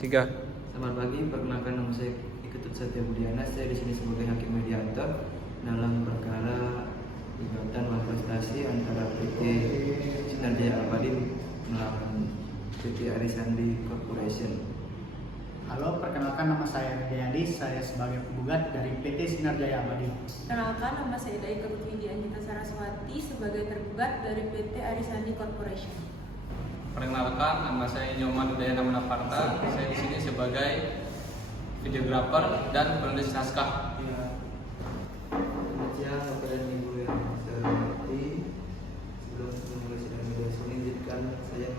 Tiga. Selamat pagi, perkenalkan nama saya Iketut Satya Budiana. Saya di sini sebagai hakim mediator dalam perkara gugatan malprestasi antara PT Sinar Jaya Abadi melawan PT Arisandi Corporation. Halo, perkenalkan nama saya Jayadi, saya sebagai penggugat dari PT Sinar Jaya Abadi. Perkenalkan, nama saya Ida Ika Putri Dianjita Saraswati sebagai tergugat dari PT Arisandi Corporation. Perkenalkan, nama saya Nyoman Udayana Munaparta. Saya di sini sebagai videografer dan penulis naskah. Selamat siang Bapak dan Ibu yang saya hormati. Sebelum memulai sidang mediasi ini, izinkan saya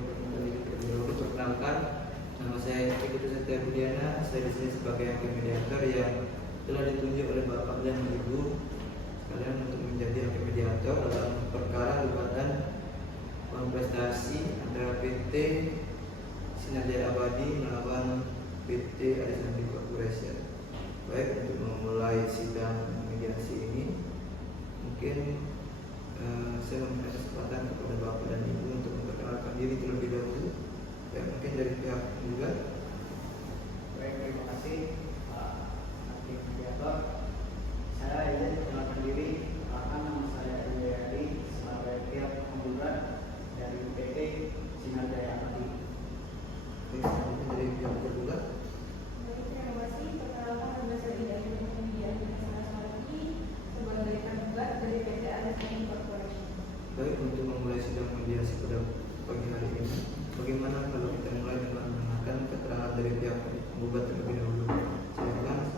memperkenalkan nama saya Iketut Satya Budiana. Saya di sini sebagai hakim mediator yang telah ditunjuk oleh Bapak dan Ibu sekalian untuk menjadi hakim mediator dalam perkara gugatan prestasi antara PT Sinar Jaya Abadi melawan PT Arisandi Corporation. Baik, untuk memulai sidang mediasi ini, mungkin saya memberikan kesempatan kepada Bapak dan Ibu untuk memperkenalkan diri terlebih dahulu. Ya, mungkin dari pihak penggugat. Baik, terima kasih Pak Hakim Mediator. Saya izin perkenalkan diri, nama saya Jayadi sebagai pihak penggugat dari PT Sinar Jaya Abadi. Baik, mungkin dari pihak penggugat. Baik, terima kasih. Perkenalkan, nama saya Ida Ika Putri Dianjita Saraswati sebagai tergugat dari PT Arisandi Corporation. Baik, untuk memulai sidang mediasi pada pagi hari ini, bagaimana kalau kita mulai dengan mendengarkan keterangan dari pihak penggugat terlebih dahulu? Silakan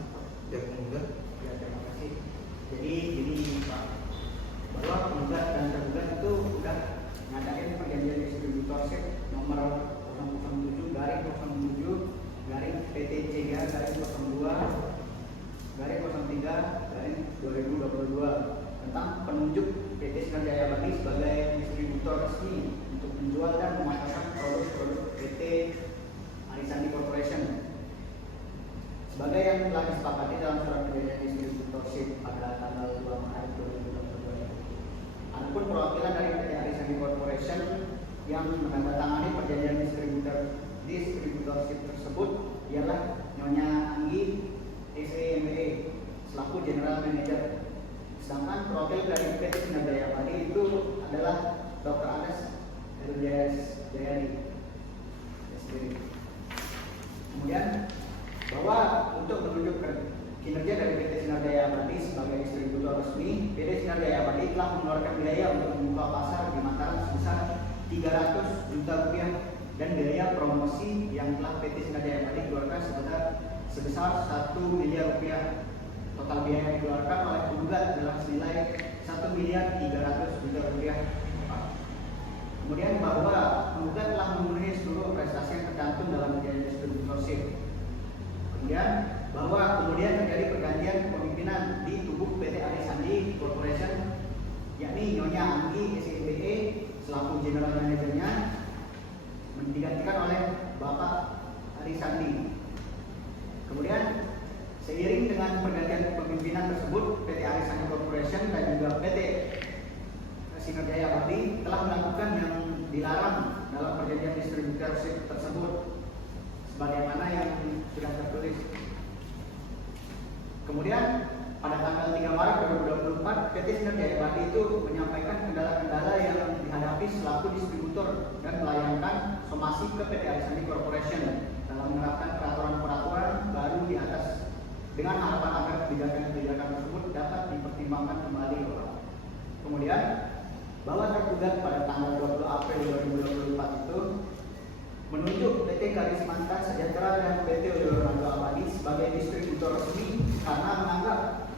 pihak penggugat. Ya, terima kasih. Jadi Pak, bahwa penggugat dan tergugat itu sudah ngadain perjanjian distributorship nomor 007/PT-CG/02/03/2022 tentang penunjuk PT Sinar Jaya Abadi sebagai distributor resmi untuk menjual dan memasarkan produk-produk PT Arisandi Corporation sebagai yang telah disepakati dalam surat perjanjian distributorship pada tanggal 2 Maret 2022. Adapun perwakilan dari PT Arisandi Corporation yang menandatangani perjanjian distributorship tersebut ialah Nyonya Anggi SEME selaku General Manager. Sedangkan perwakilan dari PT Sinar Jaya Abadi itu adalah Dr. Anes Jayadi. Kemudian bahwa untuk menunjuk kinerja dari PT Sinar Jaya Abadi sebagai distributor resmi, PT Sinar Jaya Abadi telah mengeluarkan biaya untuk membuka pasar di Mataram sebesar 300 juta rupiah dan biaya promosi yang telah PT Sinar Jaya Abadi keluarkan sebesar 1 miliar rupiah. Total biaya yang dikeluarkan oleh penggugat adalah senilai 1.300.000.000 rupiah. Kemudian bahwa penggugat telah memenuhi seluruh prestasi yang tercantum dalam perjanjian distributorship. Kemudian bahwa kemudian terjadi pergantian kepemimpinan di tubuh PT Arisandi Corporation, yakni Nyonya Anggi SEME selaku General Managernya digantikan oleh Bapak Arisandi. Kemudian seiring dengan pergantian kepemimpinan tersebut, PT Arisandi Corporation dan juga PT Sinar Jaya Abadi telah melakukan yang dilarang dalam perjanjian distributorship tersebut sebagaimana yang sudah tertulis. Kemudian pada tanggal 3 Maret 2024, PT Sinar Jaya Abadi itu menyampaikan kendala-kendala yang dihadapi selaku distributor dan melayangkan somasi ke PT Arisandi Corporation dalam menerapkan peraturan-peraturan baru di atas dengan harapan agar kebijakan-kebijakan tersebut dapat dipertimbangkan kembali. Kemudian bahwa tergugat pada tanggal 20 April 2024 itu menunjuk PT Karismanta Sejahtera dan PT Leonardo Abadi sebagai distributor resmi karena menganggap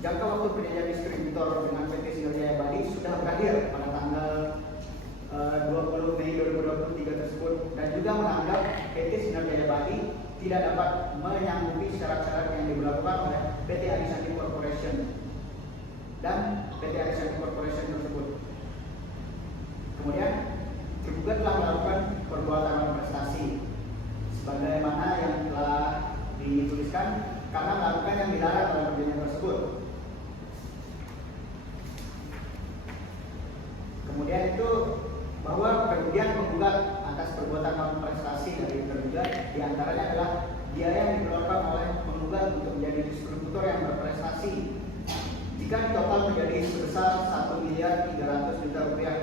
jangka waktu perjanjian distributor dengan PT Sinar Jaya Abadi sudah berakhir pada tanggal 20 Mei 2023 tersebut dan juga menganggap PT Sinar Jaya Abadi tidak dapat menyanggupi syarat-syarat yang diberlakukan oleh PT Arisandi Corporation dan PT Arisandi Corporation tersebut. Kemudian tergugat telah melakukan perbuatan prestasi sebagaimana yang telah dituliskan karena melakukan yang dilarang dalam perjanjian tersebut. Kemudian itu bahwa kerugian penggugat atas perbuatan malprestasi dari tergugat diantaranya adalah adalah biaya yang dikeluarkan oleh penggugat untuk menjadi distributor yang berprestasi jika total menjadi sebesar 1.300.000.000 rupiah.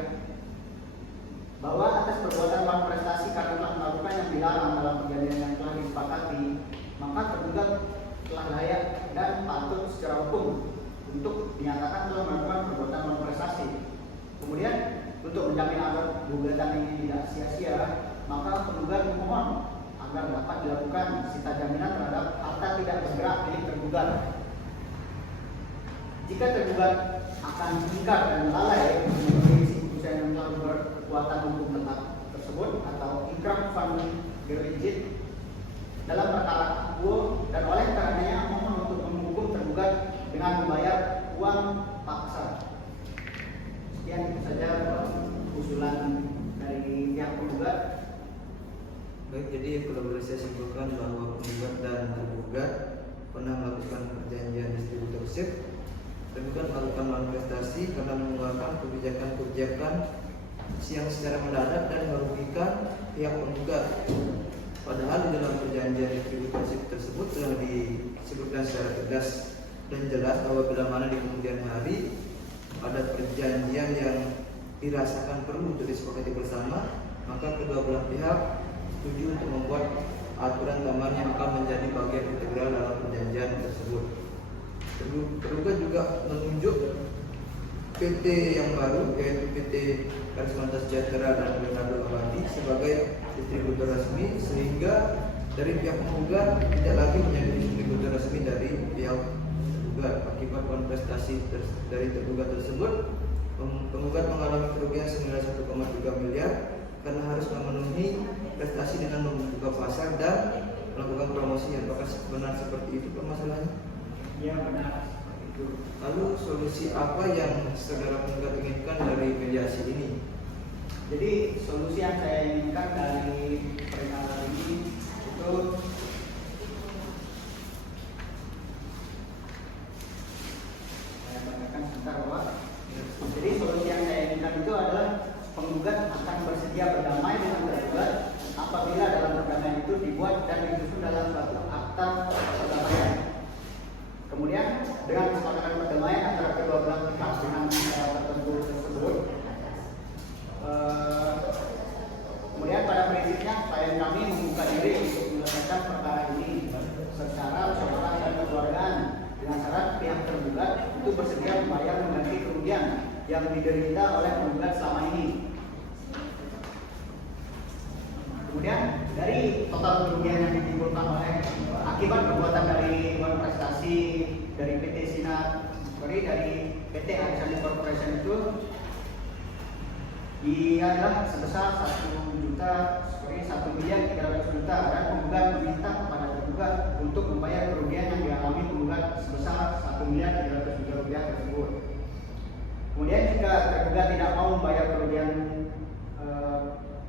Bahwa atas perbuatan melawan prestasi karena telah melakukan yang dilarang dalam perjanjian yang telah disepakati, maka tergugat telah layak dan patut secara hukum untuk dinyatakan telah melakukan perbuatan melawan prestasi. Kemudian untuk menjamin agar gugatan ini tidak sia-sia, maka penggugat memohon agar dapat dilakukan sita jaminan terhadap harta tidak bergerak milik tergugat. Jika tergugat akan ingkar dan lalai memenuhi keputusan yang telah berkekuatan hukum tetap tersebut atau ingkrah van gerigit dalam perkara akuo dan oleh karenanya memohon untuk menghukum tergugat dengan membayar uang paksa. Sekian itu saja usulan dari pihak penggugat. Baik, jadi kalau boleh saya simpulkan bahwa penggugat dan tergugat pernah melakukan perjanjian distributorship. Tergugat melakukan manifestasi karena mengeluarkan kebijakan-kebijakan yang secara mendadak dan merugikan pihak penggugat. Padahal di dalam perjanjian distributorship tersebut telah disebutkan secara tegas dan jelas bahwa bila mana di kemudian hari ada perjanjian yang dirasakan perlu untuk disepakati bersama, maka kedua belah pihak setuju untuk membuat aturan tambahan yang akan menjadi bagian integral dalam perjanjian tersebut. Tergugat juga menunjuk PT yang baru, yaitu PT Karismata Sejahtera dan Leonardo Abadi sebagai distributor resmi, sehingga dari pihak penggugat tidak lagi menjadi distributor resmi dari pihak tergugat. Akibat kontestasi dari tergugat tersebut, penggugat mengalami kerugian senilai 1,3 miliar karena harus memenuhi prestasi dengan membuka pasar dan melakukan promosinya. Apakah benar seperti itu permasalahannya? Ya, benar seperti itu. Lalu solusi apa yang saudara penggugat inginkan dari mediasi ini? Jadi solusi yang saya inginkan dari perkara ini itu saya bacakan sebentar, Pak. Jadi solusi yang saya inginkan itu adalah penggugat akan bersedia berdamai dengan tergugat apabila dalam perdamaian itu dibuat dan disusun dalam suatu akta perdamaian. Kemudian dengan kesepakatan perdamaian antara kedua belah pihak dengan syarat tertentu tersebut, kemudian pada prinsipnya klien kami membuka diri untuk menyelesaikan perkara ini secara musyawarah dan kekeluargaan dengan syarat pihak tergugat itu bersedia membayar mengganti kerugian yang diderita oleh penggugat selama ini. Kemudian dari total kerugian yang ditimbulkan oleh akibat perbuatan dari prestasi dari PT Arisani Corporation itu ialah sebesar 1.300.000.000 dan penggugat meminta kepada tergugat untuk membayar kerugian yang dialami penggugat sebesar 1.300.000.000 rupiah tersebut. Kemudian jika tergugat tidak mau membayar kerugian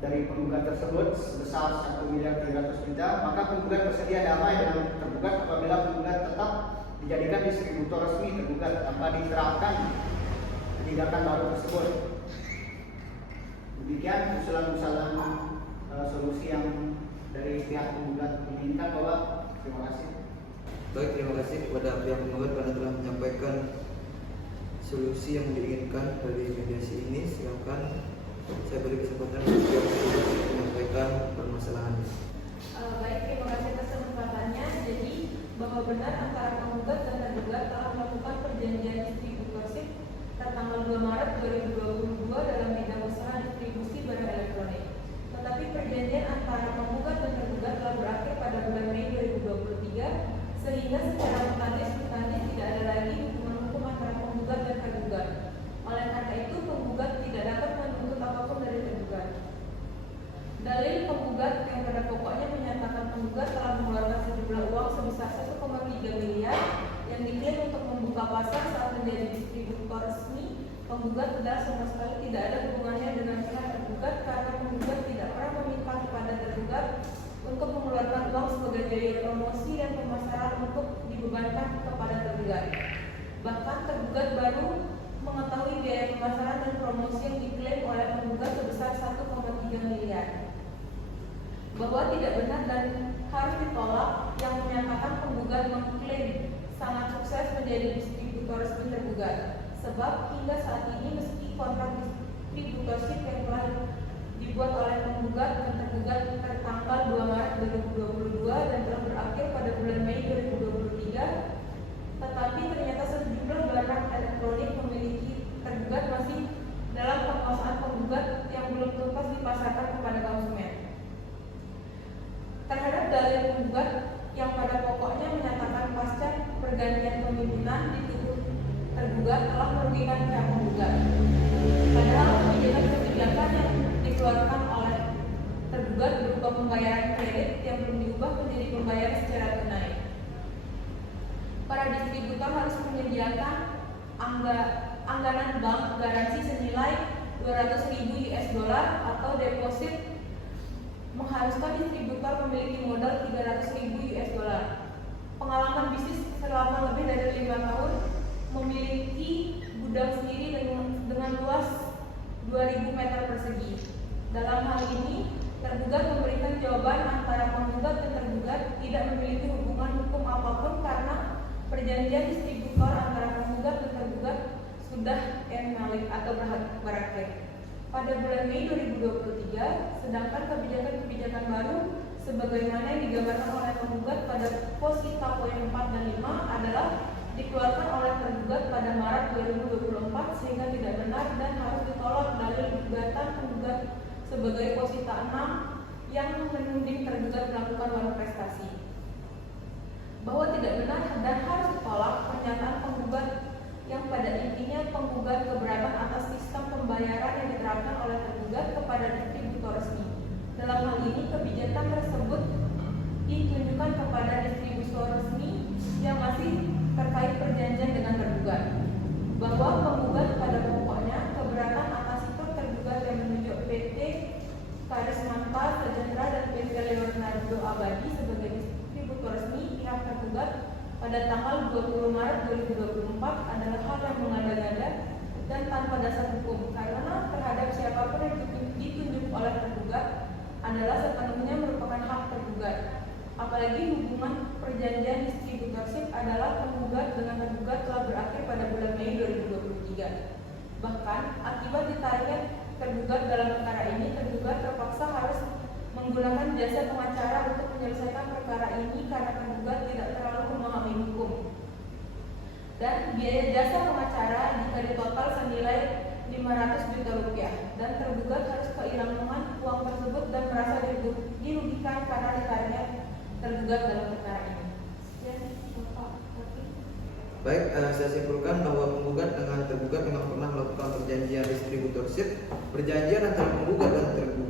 dari penggugat tersebut sebesar 1.300.000.000, maka penggugat bersedia damai dengan tergugat apabila penggugat tetap dijadikan distributor resmi tergugat tanpa diterapkan kebijakan baru tersebut. Demikian usulan-usulan solusi yang dari pihak penggugat inginkan, Bapak. Terima kasih. Baik, terima kasih kepada pihak penggugat karena telah menyampaikan solusi yang diinginkan dari mediasi ini. Silakan saya beri kesempatan untuk pihak penggugat untuk menyampaikan permasalahannya. Baik, terima kasih atas kesempatannya. Jadi bahwa benar antara penggugat dan tergugat telah melakukan perjanjian distributorship tertanggal 2 Maret 2022 dalam bidang usaha distribusi barang elektronik. Tetapi perjanjian antara penggugat dan tergugat telah berakhir pada bulan Mei 2023, sehingga secara substantif tidak ada lagi hubungan hukum antara penggugat dan tergugat. Oleh karena itu, penggugat tidak dapat menuntut apapun dari tergugat. Dalil penggugat yang pada pokoknya menyatakan penggugat telah mengeluarkan sejumlah uang sebesar 1,3 miliar yang diklaim untuk membuka pasar saat menjadi distributor resmi. Penggugat adalah sama sekali tidak ada hubungannya dengan pihak tergugat karena penggugat tidak pernah meminta kepada tergugat untuk mengeluarkan uang sebagai biaya promosi dan pemasaran untuk dibebankan kepada tergugat. Bahkan tergugat baru mengetahui biaya pemasaran dan promosi yang diklaim oleh penggugat sebesar 1,3 miliar. Bahwa tidak benar dan harus ditolak yang menyatakan penggugat mengklaim sangat sukses menjadi distributor resmi tergugat. Sebab hingga saat ini meski kontrak distributorship yang telah dibuat oleh penggugat dan tergugat tertanggal 2 Maret 2022 dan telah berakhir pada bulan Mei 2023, tetapi ternyata sejumlah barang elektronik memiliki tergugat masih dalam penguasaan penggugat yang belum tuntas dipasarkan kepada konsumen. Terhadap dalil penggugat yang pada pokoknya menyatakan pasca pergantian pemimpinan di tubuh tergugat telah merugikan pihak penggugat. Padahal kebijakan yang dikeluarkan oleh tergugat berupa pembayaran kredit yang belum diubah menjadi pembayaran secara tunai. Para distributor harus menyediakan anggaran bank garansi senilai 200.000 US dollar atau deposit mengharuskan distributor memiliki modal 300.000 US dollar. Pengalaman bisnis selama lebih dari 5 tahun, memiliki gudang sendiri dengan luas 2.000 meter persegi. Dalam hal ini, tergugat memberikan jawaban antara penggugat dan tergugat tidak memiliki hubungan hukum apapun karena perjanjian distributor antara penggugat dan tergugat sudah invalid atau berakhir pada bulan Mei 2023, sedangkan kebijakan-kebijakan baru sebagaimana yang digambarkan oleh penggugat pada pos IKA poin 4 dan 5 adalah dikeluarkan oleh tergugat pada Maret 2024 sehingga tidak benar dan harus ditolak dalil gugatan penggugat sebagai posita 6 yang menuding tergugat melakukan manuprestasi. Bahwa tidak benar dan harus ditolak pernyataan penggugat yang pada intinya penggugat keberatan atas sistem pembayaran yang diterapkan oleh tergugat kepada distributor resmi. Dalam hal ini kebijakan tersebut ditunjukkan kepada distributor resmi yang masih terkait perjanjian dengan tergugat, bahwa penggugat pada pokoknya keberatan atas sikap tergugat yang menunjuk PT Karismanta Sejahtera dan PT Leonardo Abadi sebagai distributor resmi pihak tergugat pada tanggal 20 Maret 2024 adalah hal yang mengada-ngada dan tanpa dasar hukum karena terhadap siapapun yang ditunjuk oleh tergugat adalah sepenuhnya merupakan hak tergugat. Apalagi hubungan perjanjian distributorship adalah penggugat dengan tergugat telah berakhir pada bulan Mei 2023. Bahkan akibat ditariknya tergugat dalam perkara ini, tergugat terpaksa harus menggunakan jasa pengacara untuk menyelesaikan perkara ini karena tergugat tidak terlalu memahami hukum. Dan biaya jasa pengacara jika ditotal senilai 500 juta rupiah dan tergugat harus kehilangan uang tersebut dan merasa dirugikan karena ditariknya tergugat dalam perkara ini. Baik, saya simpulkan bahwa penggugat dengan tergugat memang pernah melakukan perjanjian distributorship. Perjanjian antara penggugat dan tergugat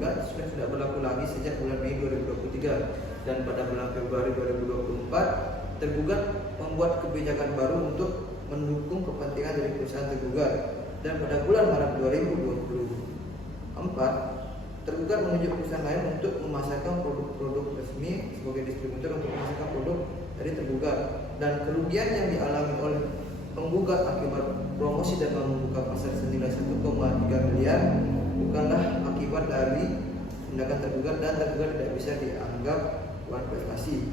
sudah berlaku lagi sejak bulan Mei 2023 dan pada bulan Februari 2024 tergugat membuat kebijakan baru untuk mendukung kepentingan dari perusahaan tergugat dan pada bulan Maret 2024 tergugat menunjuk perusahaan lain untuk memasarkan produk-produk resmi sebagai distributor untuk memasarkan produk dari tergugat dan kerugian yang dialami oleh penggugat akibat promosi dan membuka pasar senilai 1,3 miliar bukanlah akibat dari tindakan tergugat dan tergugat tidak bisa dianggap bukan prestasi.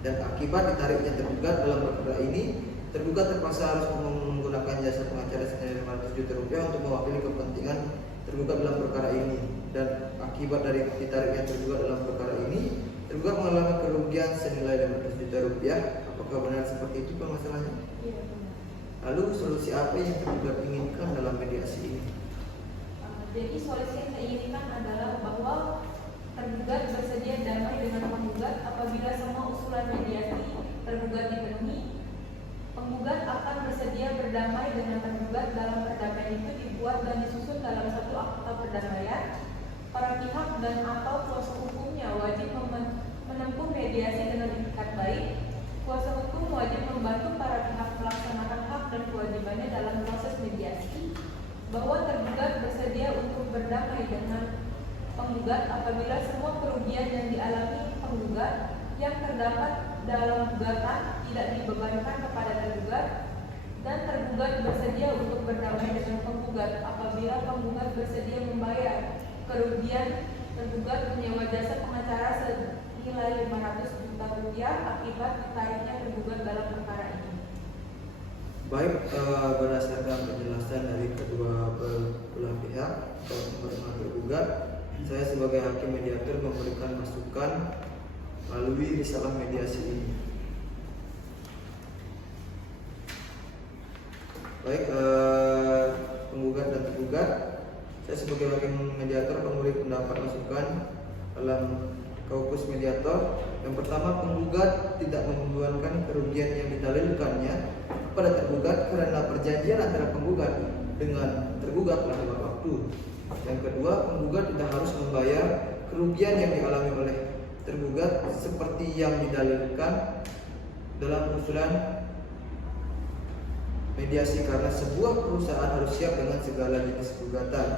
Dan akibat ditariknya tergugat dalam perkara ini, tergugat terpaksa harus menggunakan jasa pengacara senilai 500 juta rupiah untuk mewakili kepentingan tergugat dalam perkara ini. Dan akibat dari ditariknya tergugat dalam perkara ini, tergugat mengalami kerugian senilai 500 juta rupiah. Apakah benar seperti itu permasalahannya? Iya, benar. Lalu solusi apa yang tergugat inginkan dalam mediasi ini? Jadi solusi yang saya inginkan adalah bahwa tergugat bersedia damai dengan penggugat apabila semua usulan mediasi tergugat dipenuhi. Penggugat akan bersedia berdamai dengan tergugat dalam perdamaian itu dibuat dan disusun dalam satu akta perdamaian. Para pihak dan atau kuasa hukumnya wajib menempuh mediasi dengan itikat baik. Kuasa hukum wajib membantu para pihak melaksanakan hak dan kewajibannya dalam proses mediasi. Bahwa tergugat bersedia untuk berdamai dengan penggugat apabila semua kerugian yang dialami penggugat yang terdapat dalam gugatan tidak dibebankan kepada tergugat, dan tergugat bersedia untuk berdamai dengan penggugat apabila penggugat bersedia membayar kerugian tergugat menyewa jasa pengacara nilai 500 juta rupiah akibat ditariknya tergugat dalam perkara ini. Baik, berdasarkan penjelasan dari kedua belah pihak tergugat, saya sebagai hakim mediator memberikan masukan melalui risalah mediasi ini. Baik, penggugat dan tergugat, saya sebagai hakim mediator memberi pendapat masukan dalam kaukus mediator. Yang pertama, penggugat tidak membebankan kerugian yang didalilkannya kepada tergugat karena perjanjian antara penggugat dengan tergugat telah lewat waktu. Yang kedua, penggugat tidak harus membayar kerugian yang dialami oleh tergugat seperti yang didalilkan dalam usulan mediasi karena sebuah perusahaan harus siap dengan segala jenis gugatan.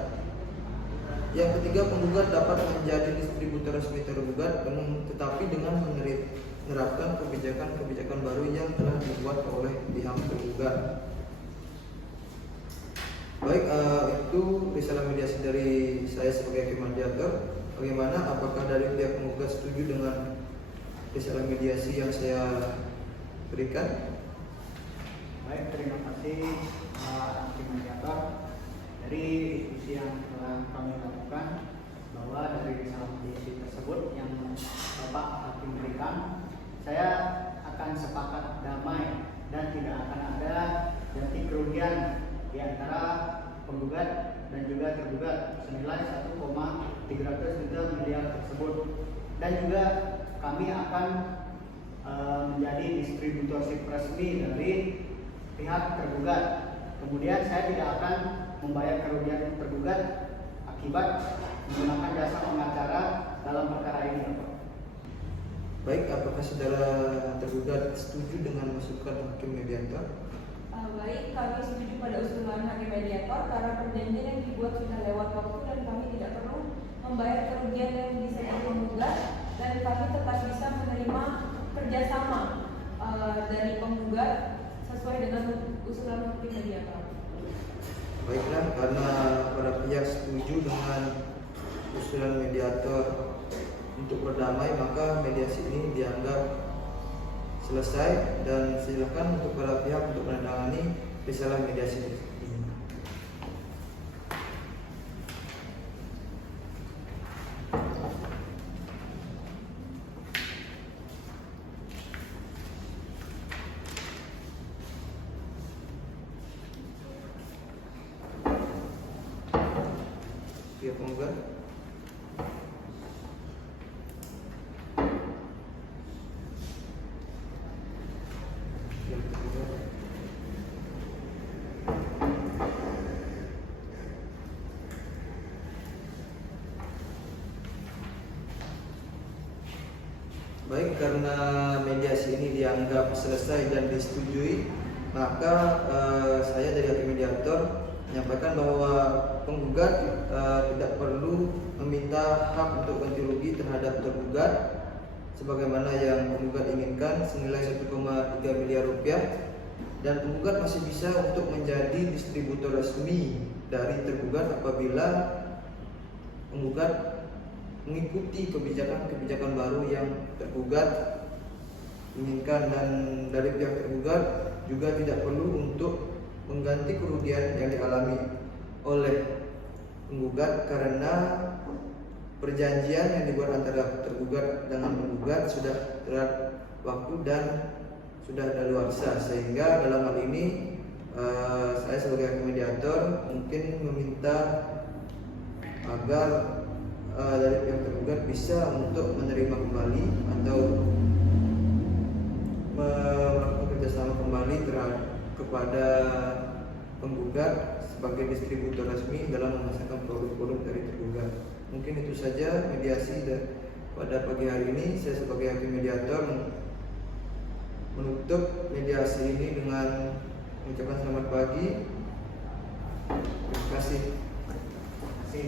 Yang ketiga, penggugat dapat menjadi distributor resmi tergugat tetapi dengan menerapkan kebijakan-kebijakan baru yang telah dibuat oleh pihak tergugat. Baik, itu risalah mediasi dari saya sebagai hakim mediator. Bagaimana? Apakah dari pihak penggugat setuju dengan risalah mediasi yang saya berikan? Baik, terima kasih hakim mediator. Dari diskusi yang telah kami lakukan, bahwa dari risalah mediasi tersebut yang Bapak hakim berikan, saya akan sepakat damai dan tidak akan ada ganti kerugian di antara penggugat dan juga tergugat senilai 1,300 juta miliar tersebut. Dan juga kami akan menjadi distributorship resmi dari pihak tergugat. Kemudian saya tidak akan membayar kerugian tergugat akibat menggunakan jasa pengacara dalam perkara ini. Baik, apakah saudara tergugat setuju dengan masukan hakim mediator? Baik, kami setuju pada usulan hakim mediator karena perjanjian yang dibuat sudah lewat waktu dan kami tidak perlu membayar kerugian yang disebut penggugat, dan kami tetap bisa menerima kerjasama dari penggugat sesuai dengan usulan hakim mediator. Baiklah, karena para pihak setuju dengan usulan mediator untuk berdamai, maka mediasi ini dianggap selesai dan silakan untuk para pihak untuk menandatangani risalah mediasi ini. Pihak penggugat. Baik, karena mediasi ini dianggap selesai dan disetujui, maka saya dari hakim mediator menyampaikan bahwa penggugat tidak perlu meminta hak untuk ganti rugi terhadap tergugat sebagaimana yang penggugat inginkan senilai 1,3 miliar rupiah, dan penggugat masih bisa untuk menjadi distributor resmi dari tergugat apabila penggugat mengikuti kebijakan-kebijakan baru yang tergugat inginkan, dan dari pihak tergugat juga tidak perlu untuk mengganti kerugian yang dialami oleh penggugat karena perjanjian yang dibuat antara tergugat dengan penggugat sudah telat waktu dan sudah daluarsa, sehingga dalam hal ini saya sebagai hakim mediator mungkin meminta agar dari pihak tergugat bisa untuk menerima kembali atau melakukan kerjasama kembali kepada penggugat sebagai distributor resmi dalam memasarkan produk-produk dari tergugat. Mungkin itu saja mediasi pada pagi hari ini. Saya sebagai hakim mediator menutup mediasi ini dengan mengucapkan selamat pagi. Terima kasih. Terima kasih.